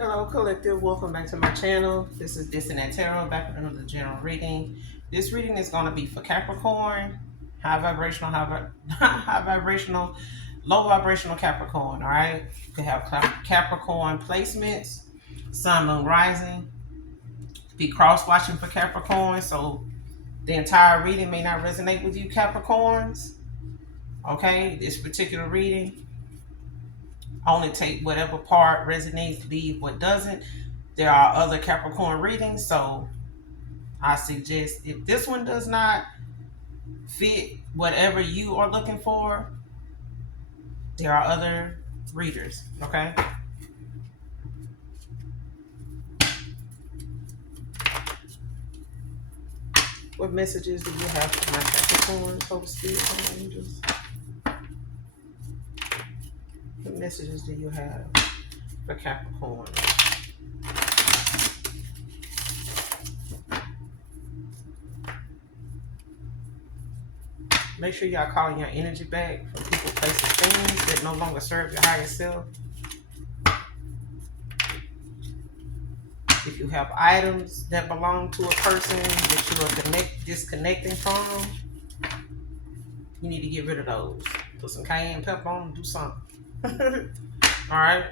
Hello, collective. Welcome back to my channel. This is This and That Tarot, back with another general reading. This reading is going to be for Capricorn, high vibrational, high vibrational, low vibrational Capricorn. All right, you can have Capricorn placements, Sun, Moon, Rising. Be cross watching for Capricorn, so the entire reading may not resonate with you, Capricorns. Okay, this particular reading, only take whatever part resonates, leave what doesn't. There are other Capricorn readings, so I suggest if this one does not fit whatever you are looking for, there are other readers, okay? What messages do you have for my Capricorn, Hope, Spirit, Angels? What messages do you have for Capricorn? Make sure y'all calling your energy back from people, places, things that no longer serve your higher self. If you have items that belong to a person that you are disconnecting from, you need to get rid of those. Put some cayenne pepper on and do something. All right.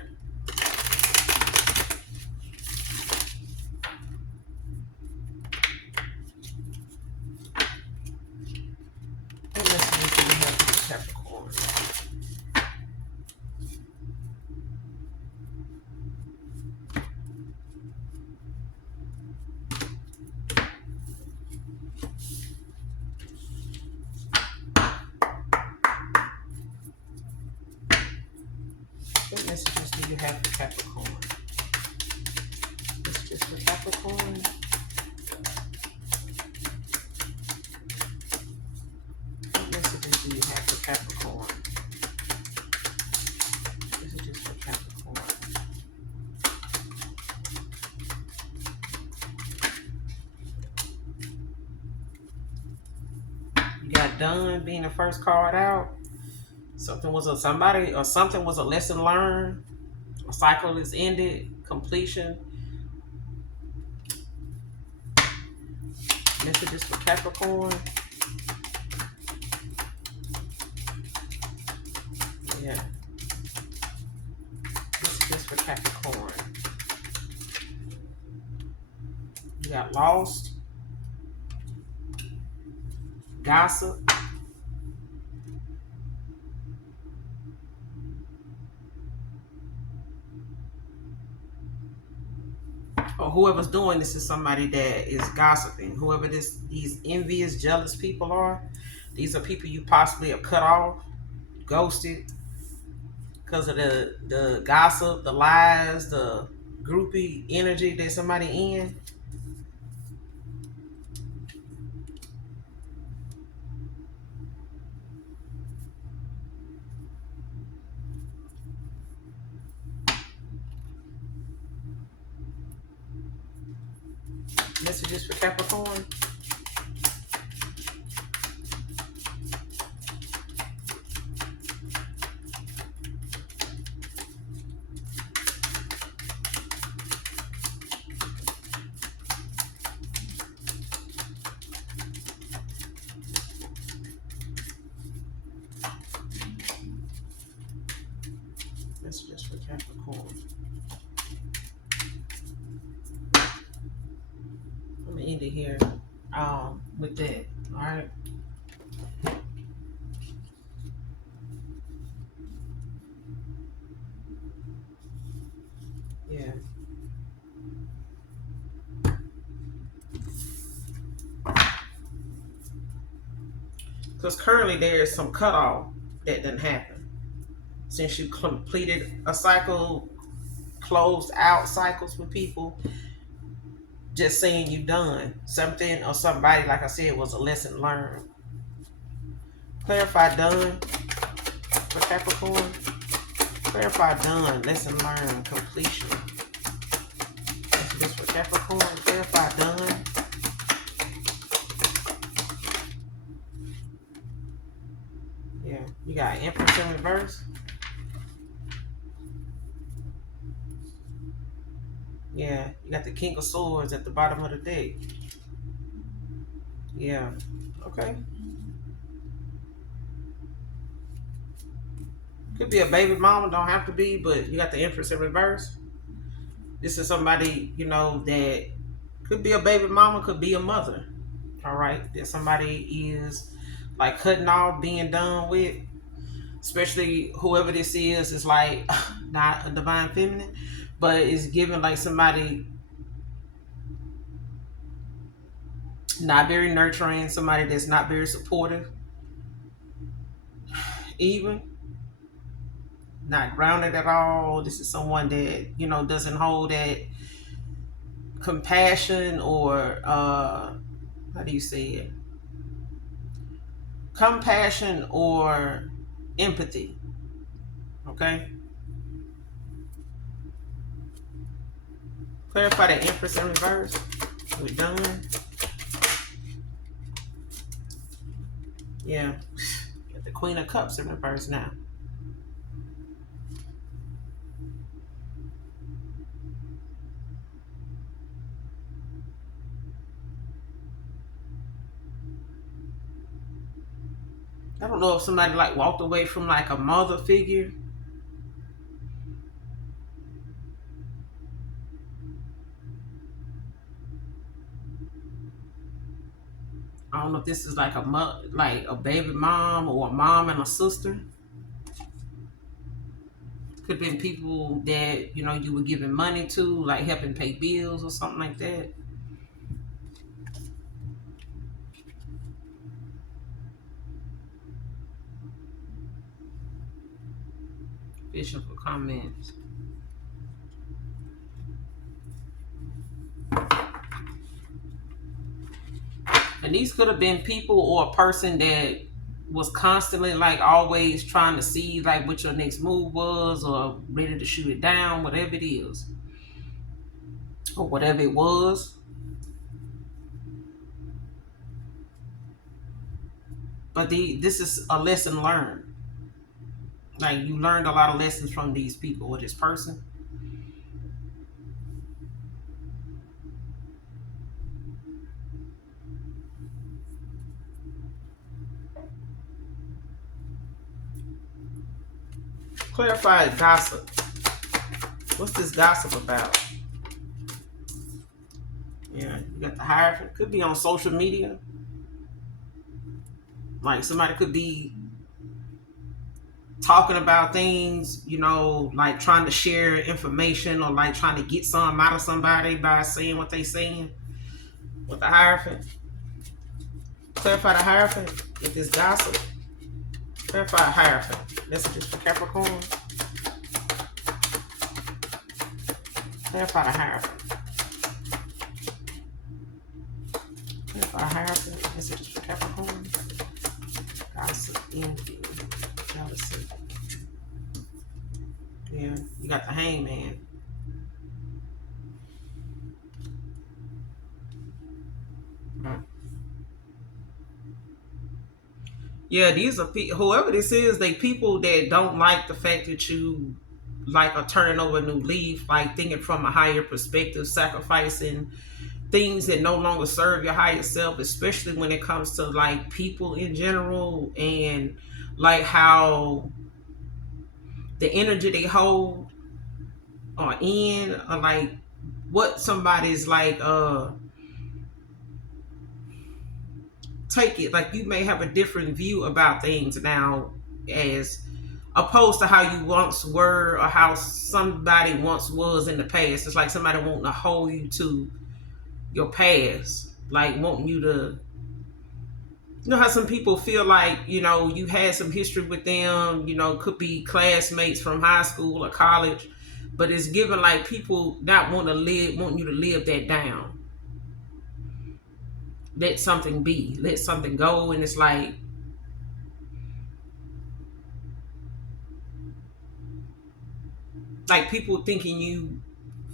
What messages do you have for Capricorn? What messages do you have for Capricorn? Messages for Capricorn. What messages do you have for Capricorn? Messages for Capricorn. You got done being the first card out. Something was a lesson learned. A cycle is ended. Completion. Messages for Capricorn. Yeah. Messages for Capricorn. You got lost. Gossip. Or whoever's doing this is somebody that is gossiping. Whoever these envious, jealous people are, these are people you possibly have cut off, ghosted, because of the gossip, the lies, the groupie energy that somebody in. Messages for Capricorn. Messages for Capricorn. I'm gonna end it here with that. All right. Yeah. Because currently there is some cutoff that didn't happen. Since you completed a cycle, closed out cycles with people, just saying you done something or somebody, like I said, was a lesson learned. Clarify done for Capricorn. Clarify done, lesson learned, completion. That's this for Capricorn. Clarify done. Yeah, you got Empress in reverse. Yeah, you got the King of Swords at the bottom of the deck. Yeah. Okay. Could be a baby mama, don't have to be, but you got the Empress in reverse. This is somebody, that could be a baby mama, could be a mother. All right. That somebody is like cutting off, being done with. Especially whoever this is like not a divine feminine, but it's giving like somebody not very nurturing, somebody that's not very supportive, even not grounded at all. This is someone that doesn't hold that compassion or how do you say it, compassion or empathy. Okay, clarify the Empress in reverse. We're done. Yeah, got the Queen of Cups in reverse now. I don't know if somebody like walked away from like a mother figure. I don't know if this is like like a baby mom or a mom and a sister. Could have been people that you were giving money to, like helping pay bills or something like that. Fishing for comments. And these could have been people or a person that was constantly like always trying to see like what your next move was or ready to shoot it down, whatever it is. Or whatever it was. But this is a lesson learned. Like you learned a lot of lessons from these people or this person. Clarify gossip. What's this gossip about? Yeah, you got the Hierophant. Could be on social media. Like somebody could be talking about things, like trying to share information or like trying to get something out of somebody by saying what they saying with the Hierophant. Clarify the Hierophant if it's gossip. Clarify Hierophant. Messages for Capricorn. Clarify the Hierophant. Clarify Hierophant. Messages for Capricorn. Gossip, envy, jealousy. Yeah, you got the Hangman. Yeah, these are whoever this is. They people that don't like the fact that you like are turning over a new leaf, like thinking from a higher perspective, sacrificing things that no longer serve your higher self, especially when it comes to like people in general and like how the energy they hold or in or like what somebody's like take it like you may have a different view about things now as opposed to how you once were or how somebody once was in the past. It's like somebody wanting to hold you to your past, like wanting you to, how some people feel like, you had some history with them, could be classmates from high school or college, but it's given like people not want you to live that down. Let something be, let something go, and it's like people thinking you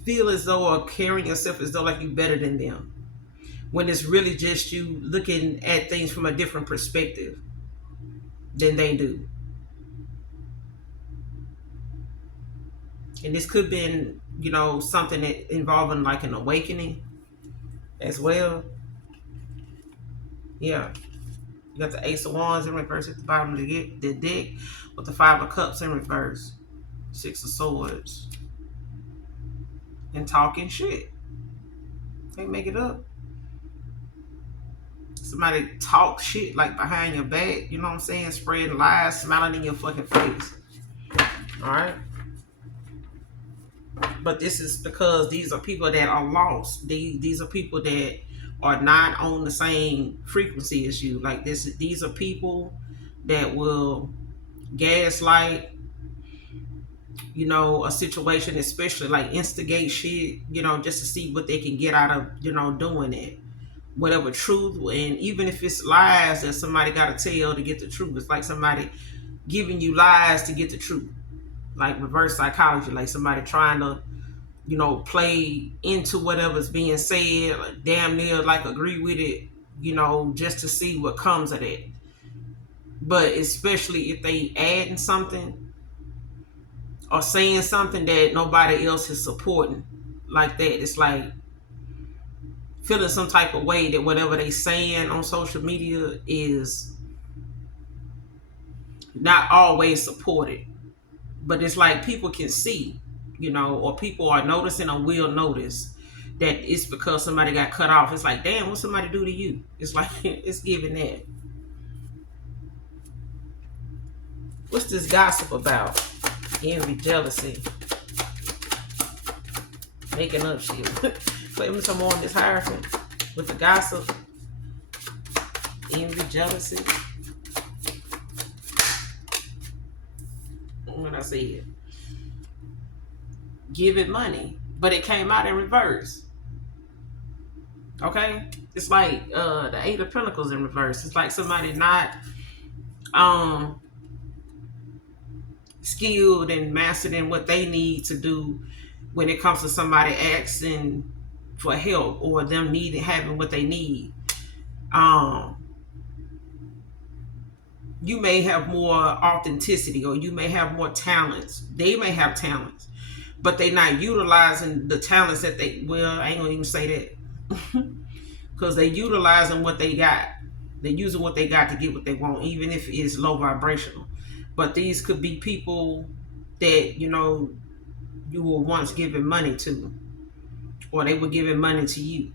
feel as though or carrying yourself as though like you better than them when it's really just you looking at things from a different perspective than they do. And this could be, something that involving like an awakening as well. Yeah. You got the Ace of Wands in reverse at the bottom of the deck with the Five of Cups in reverse. Six of Swords. And talking shit. Can't make it up. Somebody talk shit like behind your back, you know what I'm saying? Spreading lies, smiling in your fucking face. Alright? But this is because these are people that are lost. These are people that are not on the same frequency as you. Like these are people that will gaslight, a situation, especially like instigate shit, just to see what they can get out of, doing it. Whatever truth, and even if it's lies that somebody got to tell to get the truth. It's like somebody giving you lies to get the truth. Like reverse psychology, like somebody trying to play into whatever's being said, like damn near like agree with it, just to see what comes of it. But especially if they adding something or saying something that nobody else is supporting, like that, it's like feeling some type of way that whatever they saying on social media is not always supported. But it's like people can see, or people are noticing or will notice that it's because somebody got cut off. It's like, damn, what somebody do to you? It's like, it's giving that. What's this gossip about? Envy, jealousy, making up shit. Play me some more on this Hierophant with the gossip, envy, jealousy. What I said, give it money, but it came out in reverse. Okay, it's like the Eight of Pentacles in reverse. It's like somebody not skilled and mastered in what they need to do when it comes to somebody asking for help or them having what they need. You may have more authenticity, or you may have more talents. They may have talents, but they're not utilizing the talents that I ain't gonna even say that. Because they're utilizing what they got. They're using what they got to get what they want, even if it's low vibrational. But these could be people that, you were once giving money to, or they were giving money to you.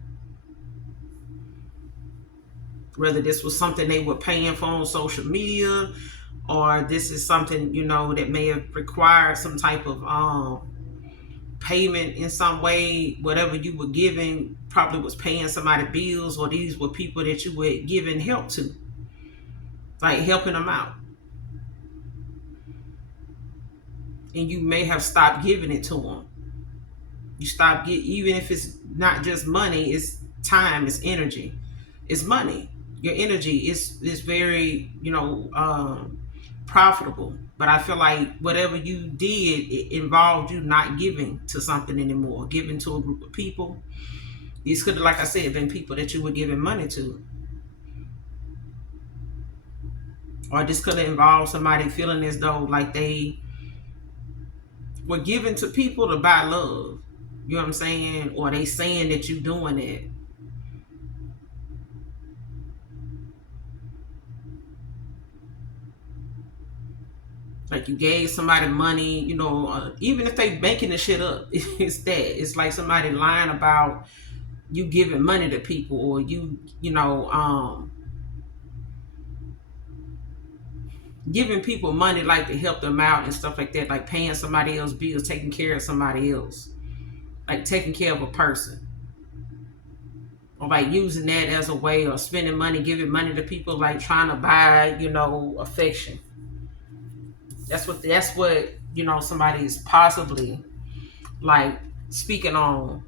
Whether this was something they were paying for on social media, or this is something, that may have required some type of payment in some way. Whatever you were giving probably was paying somebody bills, or these were people that you were giving help to, like helping them out. And you may have stopped giving it to them. You stop even if it's not just money, it's time, it's energy, it's money. Your energy is very, profitable. But I feel like whatever you did, it involved you not giving to something anymore, giving to a group of people. These could have, like I said, been people that you were giving money to. Or this could have involved somebody feeling as though like they were giving to people to buy love. You know what I'm saying? Or they saying that you doing it. Like you gave somebody money, even if they making the shit up, it's that. It's like somebody lying about you giving money to people, or giving people money like to help them out and stuff like that, like paying somebody else's bills, taking care of somebody else, like taking care of a person, or like using that as a way of spending money, giving money to people, like trying to buy, affection. That's what somebody is possibly like speaking on.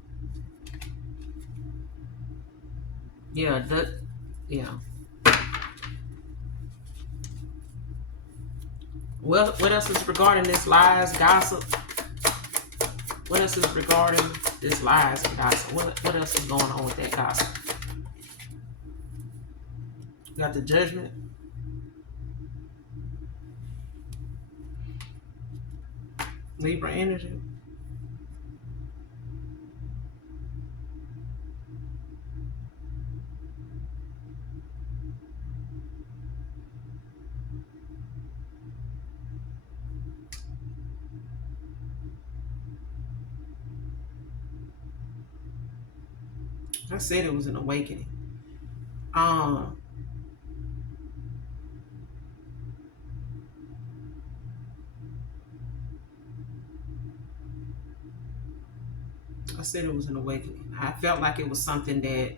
Yeah, yeah. Well, what else is regarding this lies, gossip? What else is regarding this lies and gossip? What else is going on with that gossip? Got the Judgment. Libra energy. I said it was an awakening. Um, I said it was an awakening. I felt like it was something that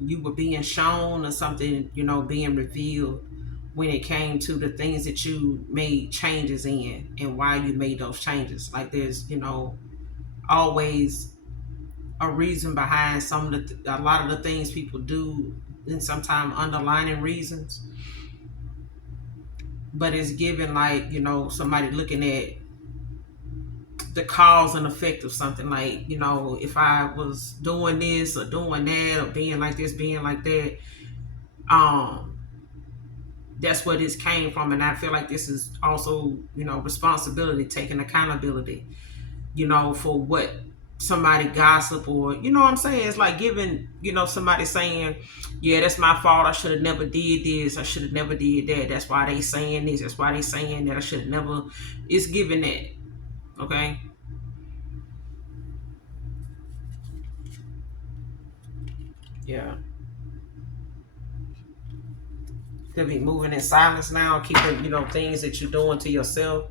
you were being shown or something, being revealed when it came to the things that you made changes in and why you made those changes. Like there's, always a reason behind a lot of the things people do, and sometimes underlining reasons. But it's given like, somebody looking at the cause and effect of something, like, if I was doing this or doing that or being like this, being like that, um that's where this came from. And I feel like this is also, responsibility, taking accountability, for what somebody gossip, or what I'm saying. It's like giving, somebody saying, yeah, that's my fault, I should have never did this, I should have never did that, that's why they saying this, that's why they saying that, I should have never. It's giving that. Okay. Yeah. Could be moving in silence now, keeping, things that you're doing to yourself,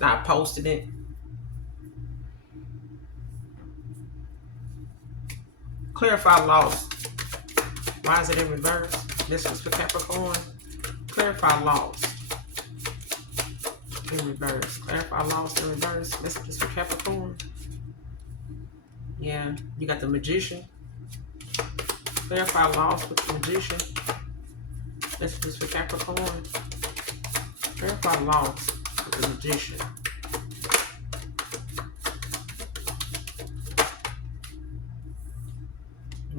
not posting it. Clarify loss. Why is it in reverse? This is for Capricorn. Clarify loss in reverse. Clarify loss in reverse. This is for Capricorn. Yeah, you got the Magician. Clarify loss with the Magician. This is for Capricorn. Clarify loss with the Magician.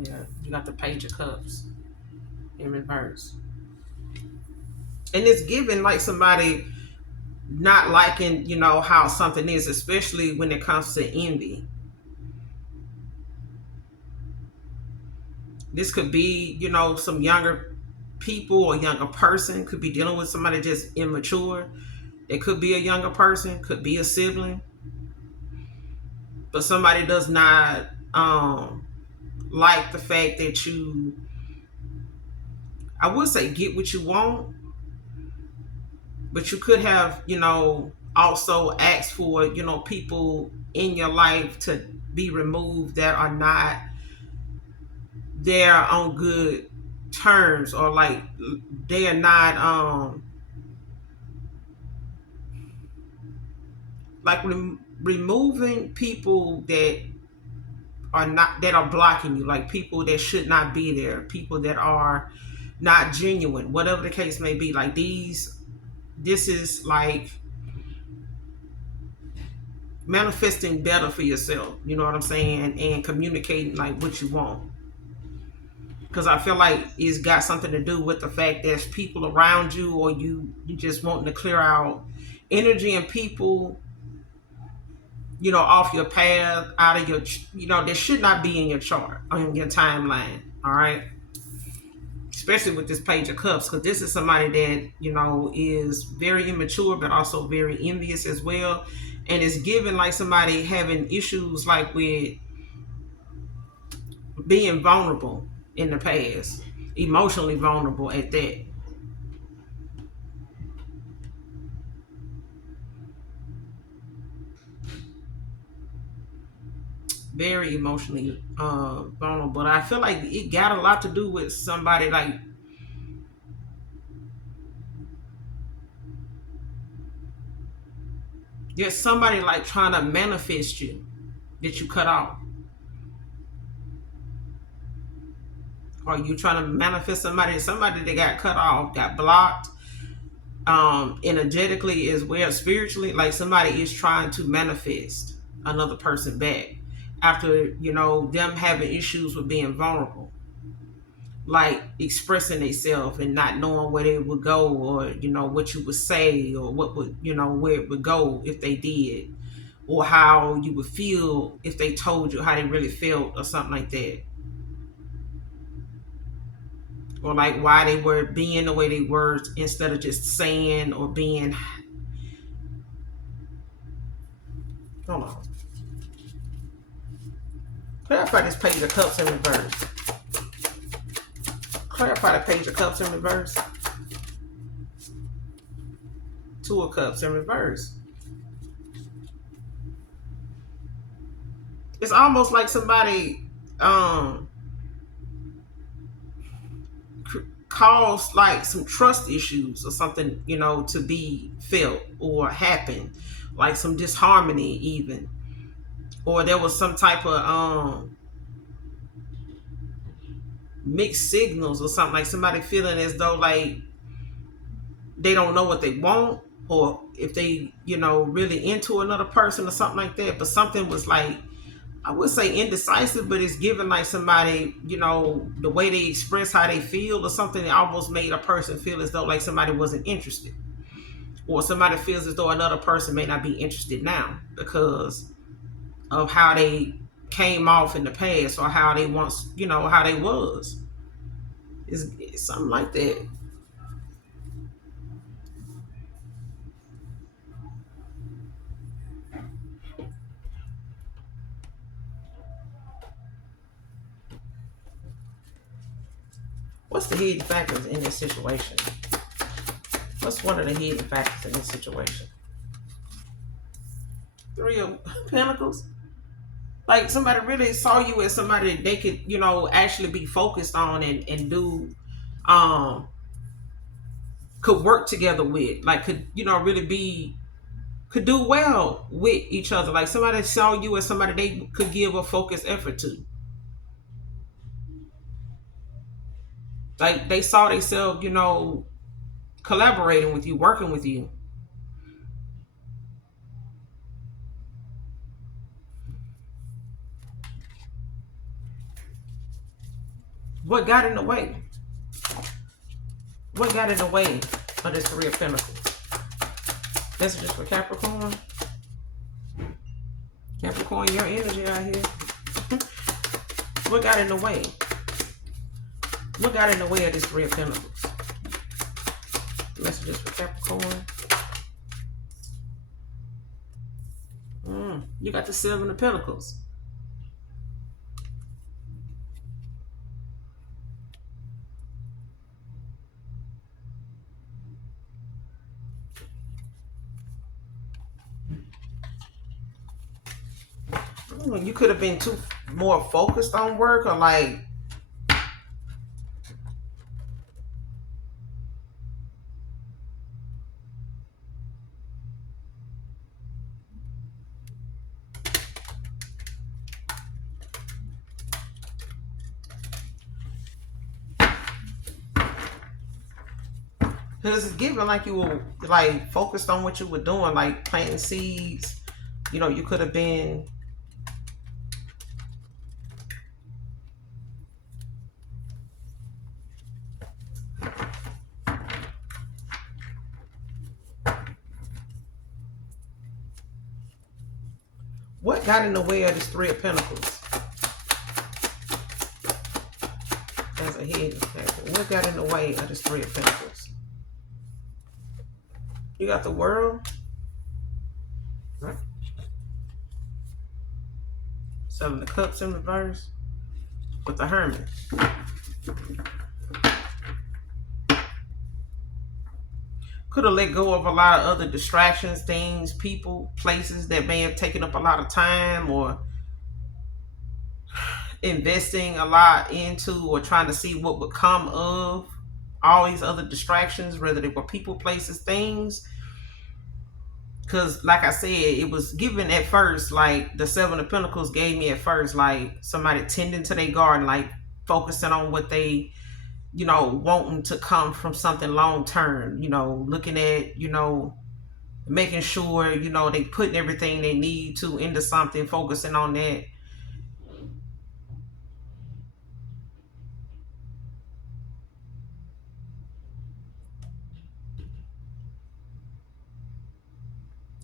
Yeah, you got the Page of Cups in reverse. And it's given like somebody not liking, how something is, especially when it comes to envy. This could be, some younger people or younger person, could be dealing with somebody just immature. It could be a younger person, could be a sibling. But somebody does not like the fact that you, I would say, get what you want, but you could have, also asked for, people in your life to be removed that are not there on good terms, or like they are not like removing people that are blocking you, like people that should not be there, people that are not genuine, whatever the case may be. Like this is like manifesting better for yourself, you know what I'm saying, and communicating like what you want. Because I feel like it's got something to do with the fact there's people around you, or you just wanting to clear out energy and people, off your path, out of your, that should not be in your chart, on your timeline. All right. Especially with this Page of Cups, because this is somebody that, is very immature, but also very envious as well. And it's given like somebody having issues like with being vulnerable in the past, emotionally vulnerable at that. Very emotionally vulnerable. But I feel like it got a lot to do with somebody like, there's somebody like trying to manifest you that you cut off. Or you trying to manifest somebody that got cut off, got blocked, energetically as well, spiritually. Like somebody is trying to manifest another person back after, them having issues with being vulnerable, like expressing themselves and not knowing where they would go, or what you would say, or what would, where it would go if they did, or how you would feel if they told you how they really felt, or something like that, or like why they were being the way they were, instead of just saying or being. Hold on. Clarify this page of cups in reverse. Clarify the page of cups in reverse. Two of cups in reverse. It's almost like somebody caused like some trust issues or something, to be felt or happen, like some disharmony even, or there was some type of mixed signals or something, like somebody feeling as though like they don't know what they want, or if they really into another person or something like that, but something was like, I would say indecisive, but it's given like somebody, the way they express how they feel or something, it almost made a person feel as though like somebody wasn't interested, or somebody feels as though another person may not be interested now because of how they came off in the past, or how they once, how they was. It's something like that. What's the hidden factors in this situation? What's one of the hidden factors in this situation? Three of Pentacles. Like somebody really saw you as somebody that they could, actually be focused on and do, um, could work together with, like could, really be, could do well with each other. Like somebody saw you as somebody they could give a focused effort to. Like they saw themselves, collaborating with you, working with you. What got in the way? What got in the way of this Three of Pentacles? Messages for Capricorn. Capricorn, your energy out here. What got in the way? What got in the way of this Three of Pentacles? Messages for Capricorn. You got the Seven of Pentacles. You could have been too more focused on work, or like because it's given like you were like focused on what you were doing, like planting seeds. You could have been. What got in the way of this Three of Pentacles? As a hidden factor. What got in the way of this Three of Pentacles? You got the World. Right. Seven of Cups in reverse. With the Hermit. Could have let go of a lot of other distractions, things, people, places that may have taken up a lot of time, or investing a lot into, or trying to see what would come of all these other distractions, whether they were people, places, things. Because like I said, it was given at first, like the Seven of Pentacles gave me at first, like somebody tending to their garden, like focusing on what they, wanting to come from something long term, looking at, making sure, they putting everything they need to into something, focusing on that.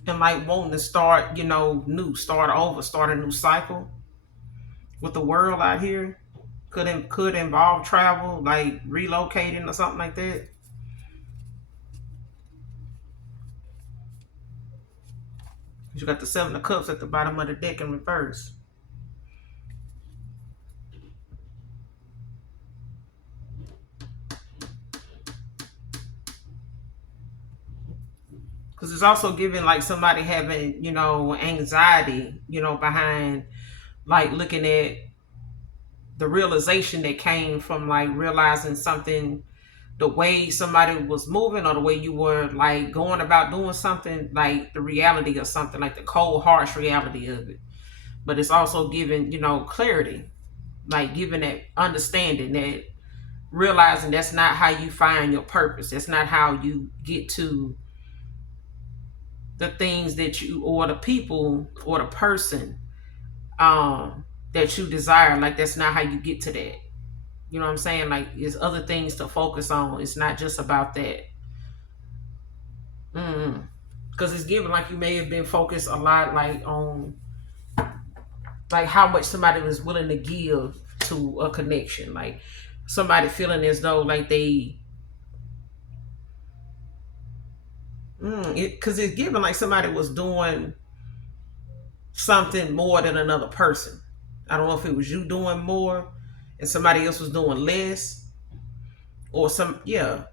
And like wanting to start, new, start over, start a new cycle with the World out here. Could involve travel, like relocating or something like that. You got the Seven of Cups at the bottom of the deck in reverse. because it's also giving like somebody having, anxiety, behind like looking at the realization that came from like realizing something, the way somebody was moving or the way you were like going about doing something, like the reality of something, like the cold harsh reality of it. But it's also giving, clarity, like giving that understanding, that realizing that's not how you find your purpose, that's not how you get to the things that you, or the people or the person that you desire. Like that's not how you get to that. You know what I'm saying? Like there's other things to focus on. It's not just about that. Because it's given like you may have been focused a lot like on like how much somebody was willing to give to a connection. Like somebody feeling as though like they because it's given like somebody was doing something more than another person. I don't know if it was you doing more and somebody else was doing less, or some, yeah.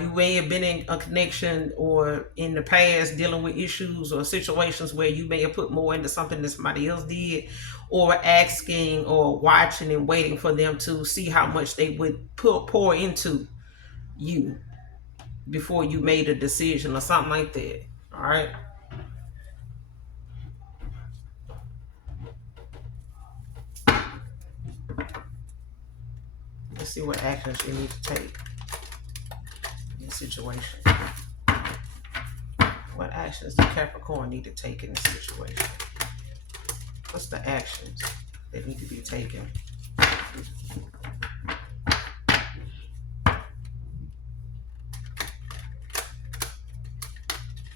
You may have been in a connection or in the past dealing with issues or situations where you may have put more into something than somebody else did, or asking or watching and waiting for them to see how much they would pour into you before you made a decision or something like that. All right. Let's see what actions you need to take in this situation. What actions does Capricorn need to take in this situation? What's the actions that need to be taken?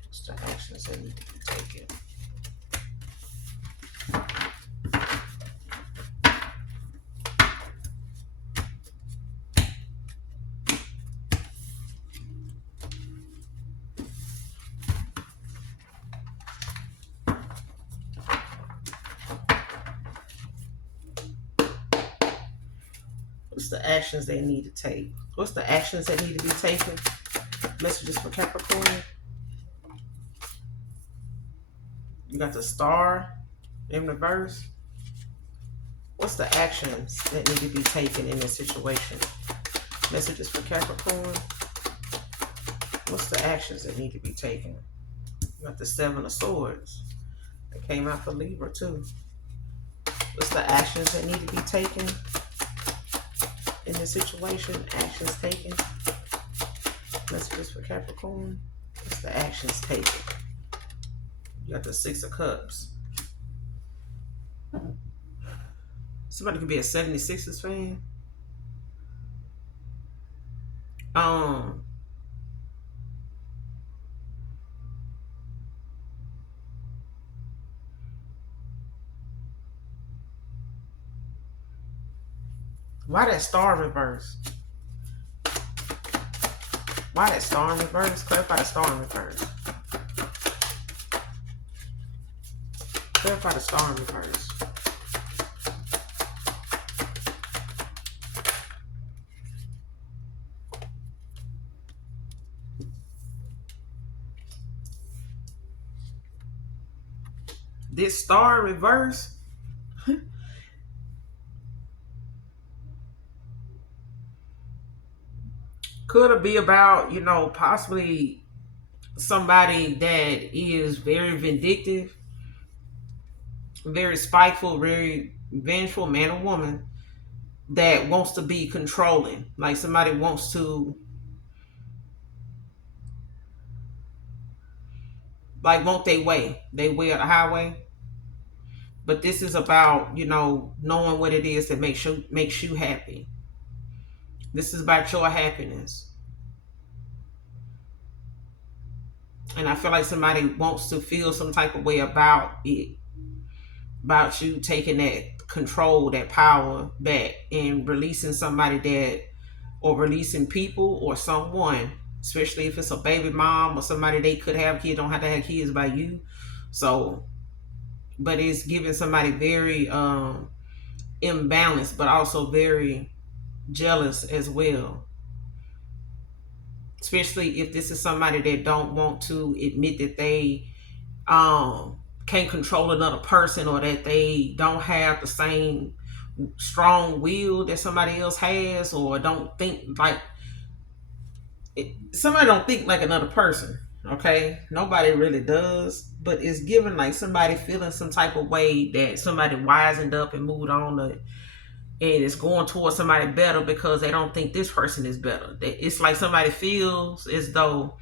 What's the actions that need to be taken? What's the actions they need to take? What's the actions that need to be taken? Messages for Capricorn. You got the Star in reverse. What's the actions that need to be taken in this situation? Messages for Capricorn. What's the actions that need to be taken? You got the Seven of Swords. That came out for Libra too. What's the actions that need to be taken in this situation? Actions taken. Messages for Capricorn. What's the actions taken? You got the Six of Cups. Somebody could be a 76ers fan. Why that Star reverse? Why that Star in reverse? Clarify the Star in reverse. Clarify the Star in reverse. This Star in reverse could it be about, possibly somebody that is very vindictive, very spiteful, very vengeful, man or woman, that wants to be controlling. Like somebody wants to, like, want their way. They way of the highway. But this is about, knowing what it is that makes you happy. This is about your happiness. And I feel like somebody wants to feel some type of way about it. About you taking that control, that power back, and releasing somebody that, or releasing people or someone, especially if it's a baby mom or somebody they could have kids, don't have to have kids by you. So, but it's giving somebody very imbalanced, but also very jealous as well. especially if this is somebody that don't want to admit that they can't control another person, or that they don't have the same strong will that somebody else has, or don't think like somebody don't think like another person. Okay, nobody really does, but it's given like somebody feeling some type of way that somebody wisened up and moved on to, and it's going towards somebody better because they don't think this person is better. It's like somebody feels as though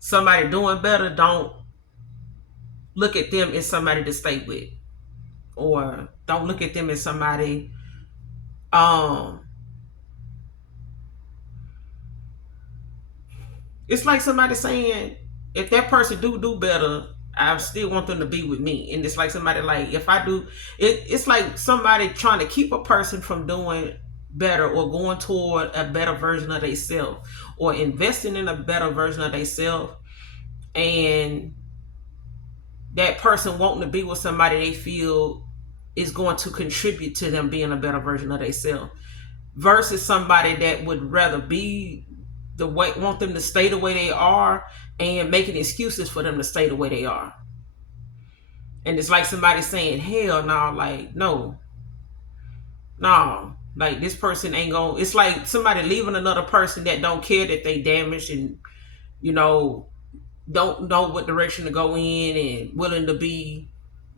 somebody doing better don't look at them as somebody to stay with, or don't look at them as somebody um it's like somebody saying, if that person do better, I still want them to be with me. And it's like somebody like, if I do it's like somebody trying to keep a person from doing better, or going toward a better version of themselves, or investing in a better version of themselves, and that person wanting to be with somebody they feel is going to contribute to them being a better version of themselves, versus somebody that would rather be the way, want them to stay the way they are, and making excuses for them to stay the way they are. And it's like somebody saying, hell no, like no, like this person ain't gonna, it's like somebody leaving another person that don't care that they damaged, and you know, don't know what direction to go in, and willing to be,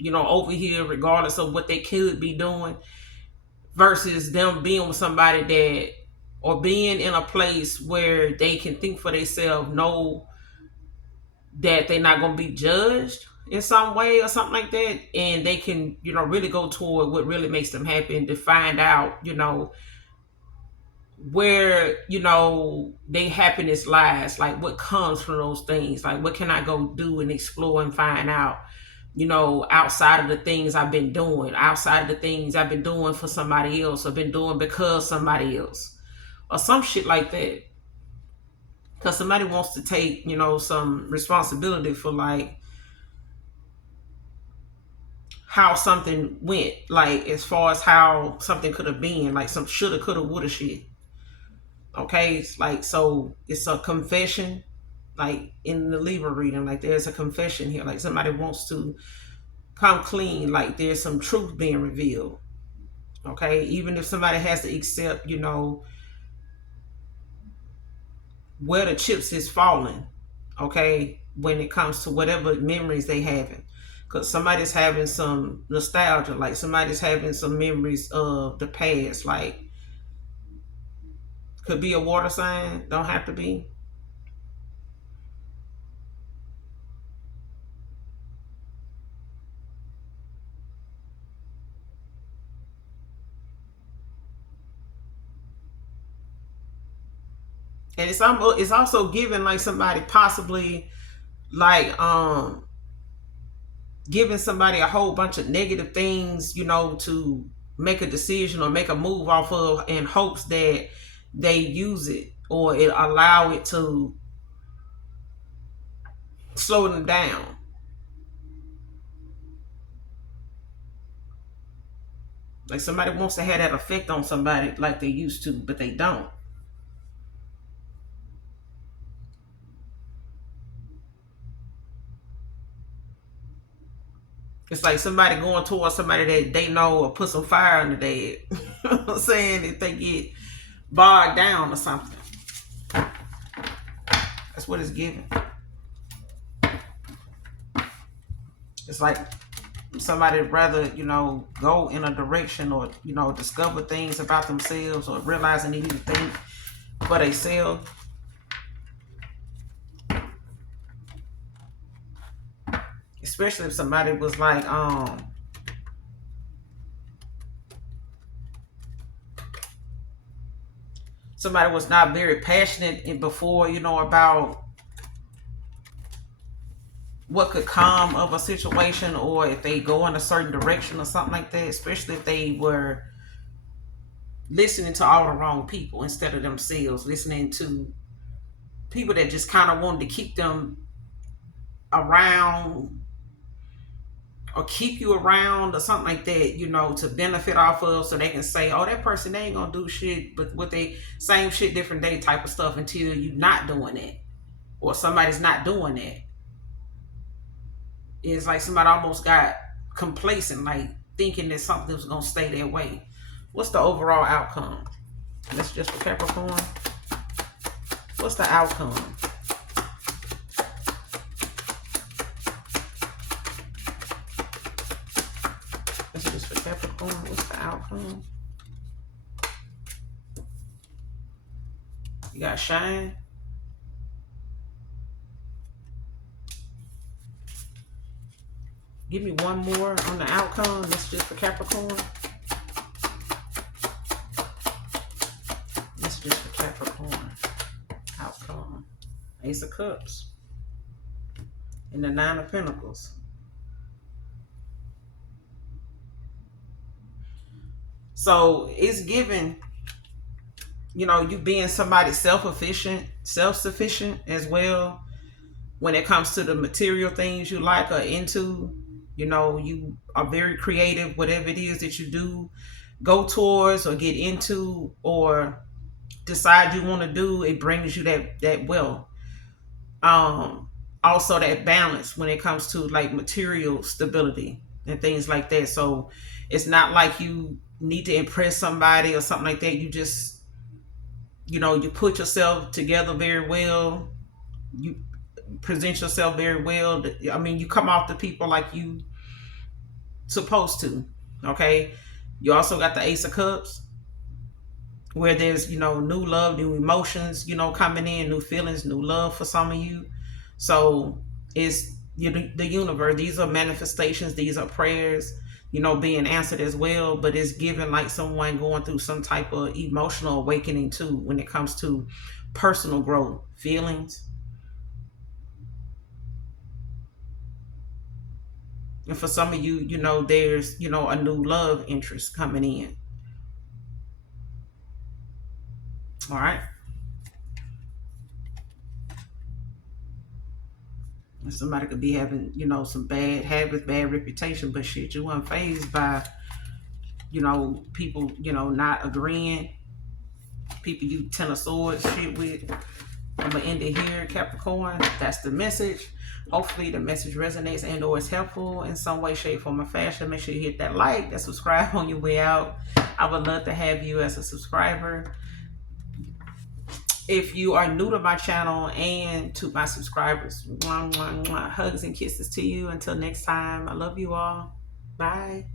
over here regardless of what they could be doing, versus them being with somebody that, or being in a place where they can think for themselves, know that they're not going to be judged in some way or something like that, and they can, really go toward what really makes them happy, and to find out, where, their happiness lies, like what comes from those things, like what can I go do and explore and find out, outside of the things I've been doing, outside of the things I've been doing for somebody else, or been doing because somebody else, or some shit like that. Because somebody wants to take, some responsibility for like how something went, like as far as how something could have been, like some shoulda, coulda, woulda shit. Okay, it's like, so it's a confession, like in the Libra reading, like there's a confession here, like somebody wants to come clean, like there's some truth being revealed. Okay, even if somebody has to accept, where the chips is falling, okay, when it comes to whatever memories they having. Because somebody's having some nostalgia, like somebody's having some memories of the past, like could be a water sign, don't have to be. And it's also giving like somebody possibly like giving somebody a whole bunch of negative things, to make a decision or make a move off of, in hopes that they use it, or it allow it to slow them down. Like somebody wants to have that effect on somebody like they used to, but they don't. It's like somebody going towards somebody that they know, or put some fire under their head. You know what I'm saying? If they get bogged down or something. That's what it's giving. It's like somebody rather, go in a direction, or, discover things about themselves, or realizing they need to think for themselves. Especially if somebody was like, somebody was not very passionate before, about what could come of a situation, or if they go in a certain direction or something like that, especially if they were listening to all the wrong people instead of themselves, listening to people that just kind of wanted to keep them around, or keep you around, or something like that, to benefit off of, so they can say, oh, that person, they ain't gonna do shit, but with they same shit, different day type of stuff, until you not doing it. or somebody's not doing that. It's like somebody almost got complacent, like thinking that something was gonna stay that way. What's the overall outcome? That's just for Capricorn. What's the outcome? That's just for Capricorn. What's the outcome? You got shine. Give me one more on the outcome. That's just for Capricorn. That's just for Capricorn. Outcome. Ace of Cups. And the Nine of Pentacles. So it's given, you know, you being somebody self-sufficient as well when it comes to the material things you like or into. You know, you are very creative, whatever it is that you do, go towards or get into or decide you want to do, it brings you that wealth. Also that balance when it comes to like material stability and things like that. So it's not like you need to impress somebody or something like that. You just, you know, you put yourself together very well. You present yourself very well. I mean, you come off to people like you supposed to. Okay. You also got the Ace of Cups, where there's, you know, new love, new emotions, you know, coming in, new feelings, new love for some of you. So it's the universe. These are manifestations. These are prayers, you know, being answered as well. But it's given like someone going through some type of emotional awakening too when it comes to personal growth, feelings. And for some of you, you know, there's, you know, a new love interest coming in. All right. And somebody could be having, you know, some bad habits, bad reputation, but shit, you unfazed by, you know, people, you know, not agreeing. People you Ten of Swords shit with. I'm gonna end it here, Capricorn. That's the message. Hopefully the message resonates and or is helpful in some way, shape, form, or fashion. Make sure you hit that like, that subscribe on your way out. I would love to have you as a subscriber. If you are new to my channel and to my subscribers, hugs and kisses to you. Until next time, I love you all. Bye.